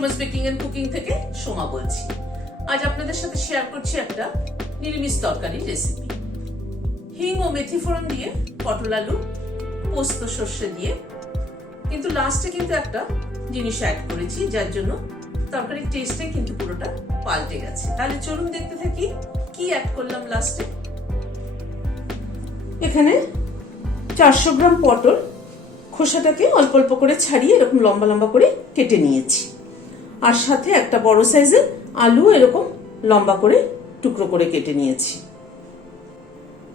Soma's baking and cooking থেকে সোমা বলছি। আজ আপনাদের সাথে শেয়ার করছি একটা নিরামিষ তরকারি রেসিপি। হিং ও মেথি ফোড়ন দিয়ে পটল আলু, পোস্ত সর্ষে দিয়ে, কিন্তু লাস্টে কিন্তু একটা জিনিস অ্যাড করেছি, যার জন্য তরকারির টেস্টে কিন্তু পুরোটা পাল্টে গেছে। তাহলে চলুন দেখতে থাকি কি অ্যাড করলাম লাস্টে। এখানে 400 গ্রাম পটল, খোসাটাকে অল্প অল্প করে ছাড়িয়ে এরকম লম্বা লম্বা করে কেটে নিয়েছি। আর সাথে একটা বড় সাইজের আলু এরকম লম্বা করে টুকরো করে কেটে নিয়েছি।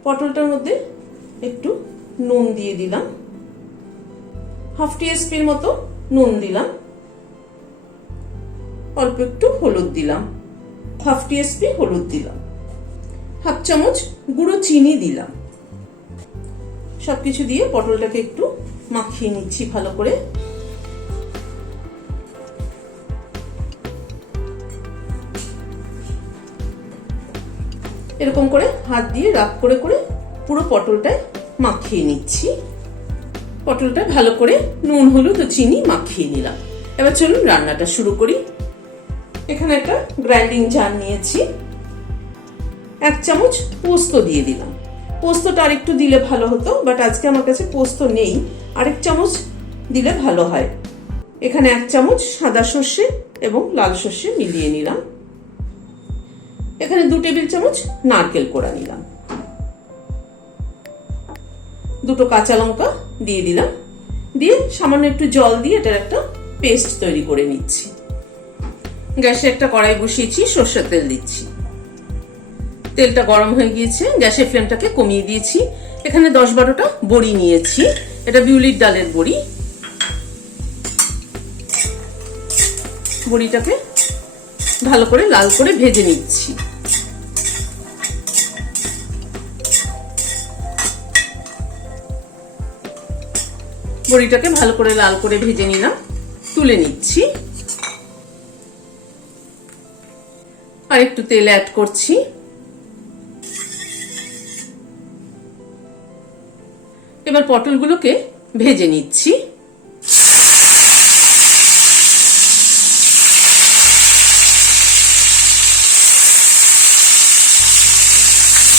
পটলটার মধ্যে একটু নুন দিয়ে দিলাম, হাফ টিস্পুন মতো নুন দিলাম, অল্প একটু হলুদ দিলাম, হাফ টিস্পুন হলুদ দিলাম, হাফ চামচ গুঁড়ো চিনি দিলাম। সবকিছু দিয়ে পটলটাকে একটু মাখিয়ে নিচ্ছি ভালো করে। এরকম করে হাত দিয়ে রাগ করে করে পুরো পটলটায় মাখিয়ে নিচ্ছি। পটলটা ভালো করে নুন হলুদ ও চিনি মাখিয়ে নিলাম। এবার চলুন রান্নাটা শুরু করি। এখানে একটা গ্রাইন্ডিং জার নিয়েছি, 1 চামচ পোস্ত দিয়ে দিলাম। পোস্তটা আরেকটু দিলে ভালো হতো, বাট আজকে আমার কাছে পোস্ত নেই, আরেক চামচ দিলে ভালো হয়। এখানে 1 চামচ সাদা সর্ষে এবং লাল সর্ষে মিলিয়ে নিলাম। এখানে 2 টেবিল চামচ নারকেল কোড়া নিলাম, 2টো কাঁচা লঙ্কা দিয়ে দিলাম, দিয়ে সামান্য একটু জল দিয়ে এটার একটা পেস্ট তৈরি করে নিচ্ছি। গ্যাসে একটা কড়াই বসিয়েছি, সর্ষের তেল দিচ্ছি। তেলটা গরম হয়ে গিয়েছে, গ্যাসের ফ্লেমটাকে কমিয়ে দিয়েছি। এখানে 10-12টা বড়ি নিয়েছি, এটা বিউলির ডালের বড়ি। বড়িটাকে ভালো করে লাল করে ভেজে নিচ্ছি। বড়িটাকে ভালো করে লাল করে ভেজে নিলাম, তুলে নিচ্ছি। আর একটু তেল অ্যাড করছি। এবার পটলগুলোকে ভেজে নিচ্ছি।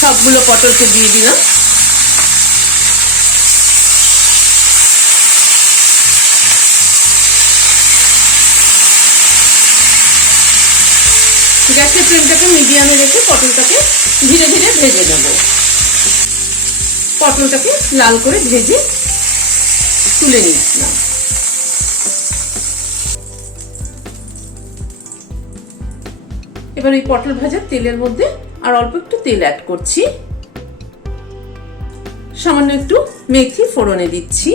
সবগুলো পটলকে দিয়ে দিলাম। গ্যাসের ফ্লেমটাকে মিডিয়ামে রেখে পটলটাকে ধীরে ধীরে ভেজে নেব। পটলটাকে লাল করে ভেজে তুলে নিচ্ছিলাম। এবার এই পটল ভাজার তেলের মধ্যে আর অল্প একটু তেল অ্যাড করছি। সামান্য একটু মেথি ফোড়নে দিচ্ছি,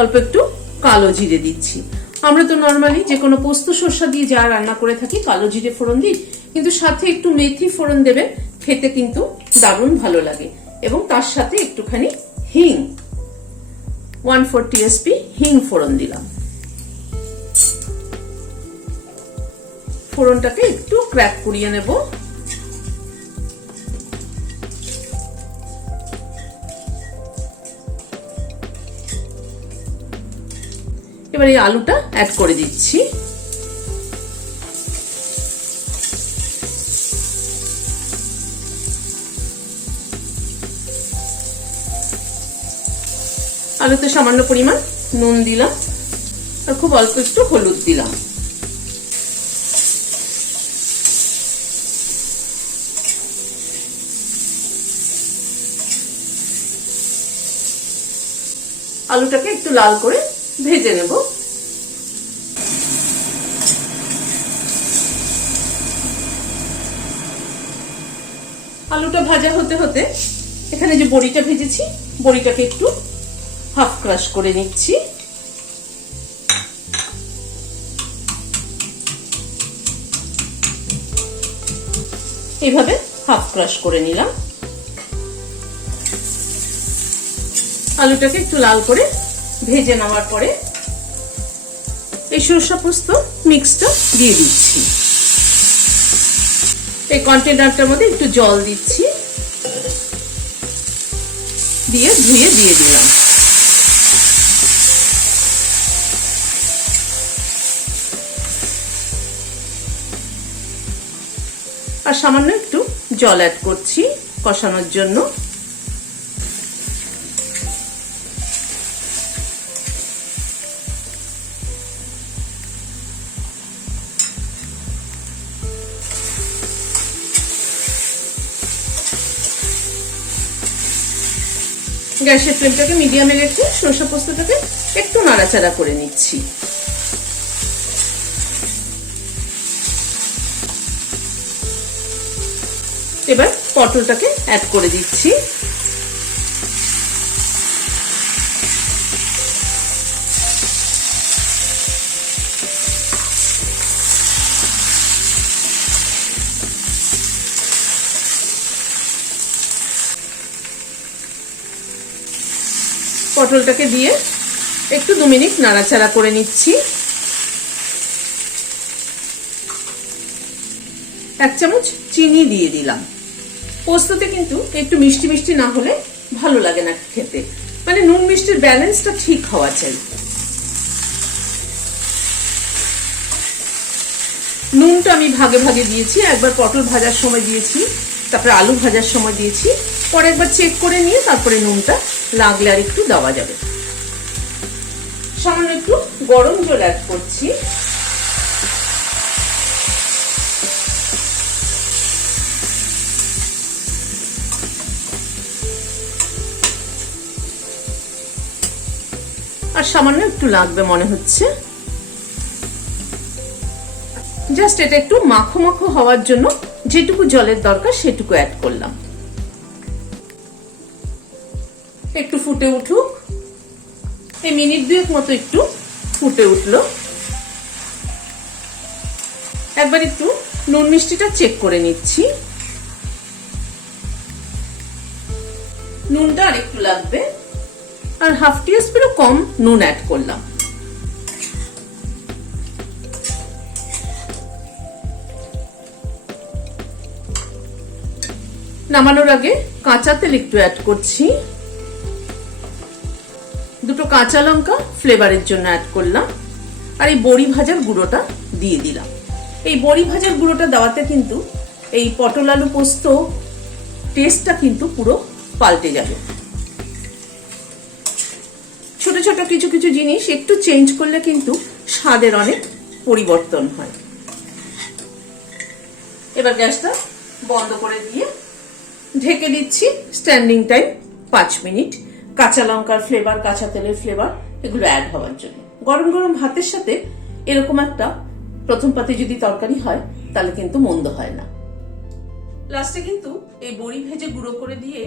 অল্প একটু কালো জিরে দিচ্ছি। আমরা তো নর্মালি যে কোনো পোস্ত সর্ষা দিয়ে যা রান্না করে থাকি কালো জিরে ফোড়ন দিই, কিন্তু সাথে একটু মেথি ফোড়ন দেবেন, খেতে কিন্তু দারুণ ভালো লাগে। এবং তার সাথে একটুখানি হিং, 1/4 টিস্পুন হিং ফোড়ন দিলাম। ফোড়নটাকে একটু ক্র্যাক করিয়ে নেব। এবার এই আলুটা অ্যাড করে দিচ্ছি। আলুতে সামান্য পরিমাণ নুন দিলাম আর খুব অল্প একটু হলুদ দিলাম। আলুটাকে একটু লাল করে ভেজে নেব। আলুটা ভাজা হতে হতে এখানে যে বড়িটা ভেজেছি, বড়িটাকে একটু হাফ ক্রাশ করে নিচ্ছি। এইভাবে হাফ ক্রাশ করে নিলাম। আলুটাকে একটু লাল করে ভেজে নেওয়ার পরে এই সরষা পোস্ত মিক্সটা দিয়ে দিচ্ছি। এই কন্টেনারটার মধ্যে একটু জল দিচ্ছি, দিয়ে ধুয়ে দিয়ে দিলাম। সামান্য একটু জল অ্যাড করছি কষানোর জন্য। গ্যাসের ফ্লেমটাকে মিডিয়ামে রেখে সরষে পোস্তটাকে একটু নাড়াচাড়া করে নিচ্ছি। এবার পটলটাকে অ্যাড করে দিচ্ছি। পটলটাকে দিয়ে একটু 2 মিনিট নাড়াচাড়া করে নিচ্ছি। 1 চামচ চিনি দিয়ে দিলাম। পোস্ততে কিন্তু একটু মিষ্টি মিষ্টি না হলে ভালো লাগে না খেতে, মানে নুন মিষ্টির ব্যালেন্সটা ঠিক হওয়া চাই। নুনটা আমি ভাগে ভাগে দিয়েছি, একবার পটল ভাজার সময় দিয়েছি, তারপরে আলু ভাজার সময় দিয়েছি, পরে একবার চেক করে নিয়ে তারপরে নুনটা লাগলে আর একটু দেওয়া যাবে। সামান্য একটু গরম জল অ্যাড করছি। আর সামান্য একটু লাগবে মনে হচ্ছে। জাস্ট এটা একটু মাখো মাখো হওয়ার জন্য যেটুকু জলের দরকার সেটুকু অ্যাড করলাম। একটু ফুটে উঠুক, এই মিনিট 2 মতো একটু ফুটে উঠলো। একবার একটু নুন মিষ্টিটা চেক করে নিচ্ছি। নুনটা আর একটু লাগবে, আর হাফ টিস্পুনও কম নুন অ্যাড করলাম। নামানোর আগে কাঁচা তেল একটু অ্যাড করছি। 2 কাঁচা লঙ্কা ফ্লেভারের জন্য অ্যাড করলাম। আর এই বড়ি ভাজার গুঁড়োটা দিয়ে দিলাম। এই বড়ি ভাজার গুঁড়োটা দেওয়াতে কিন্তু এই পটল আলু পোস্ত টেস্টটা কিন্তু পুরো পাল্টে যাবে। ছোট ছোট কিছু কিছু জিনিস একটু চেঞ্জ করলে কিন্তু স্বাদের অনেক পরিবর্তন হয়। এবার গ্যাসটা বন্ধ করে দিয়ে ঢেকে দিচ্ছি স্ট্যান্ডিং টাইম 5 মিনিট। কাঁচা লঙ্কার ফ্লেভার, কাঁচা তেলের ফ্লেভার এগুলো অ্যাড হওয়ার জন্য। গরম গরম ভাতের সাথে এরকম একটা প্রথম পাতে যদি তরকারি হয় তাহলে কিন্তু মন্দ হয় না। লাস্টে কিন্তু এই বড়ি ভেজে গুঁড়ো করে দিয়ে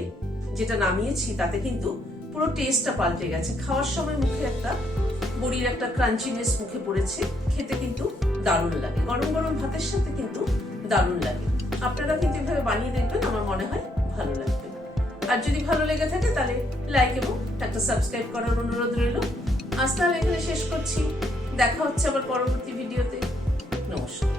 যেটা নামিয়েছি তাতে কিন্তু পুরো টেস্টটা পাল্টে গেছে। খাওয়ার সময় মুখে একটা বড়ির একটা ক্রাঞ্চিনেস মুখে পড়েছে, খেতে কিন্তু দারুণ লাগে। গরম গরম ভাতের সাথে কিন্তু দারুণ লাগে। আপনারা কিন্তু এভাবে বানিয়ে দেখবেন, আমার মনে হয় ভালো লাগবে। আর যদি ভালো লেগে থাকে তাহলে লাইক এবং একটা সাবস্ক্রাইব করার অনুরোধ রইল। আজ তাহলে এখানে শেষ করছি। দেখা হচ্ছে আবার পরবর্তী ভিডিওতে। নমস্কার।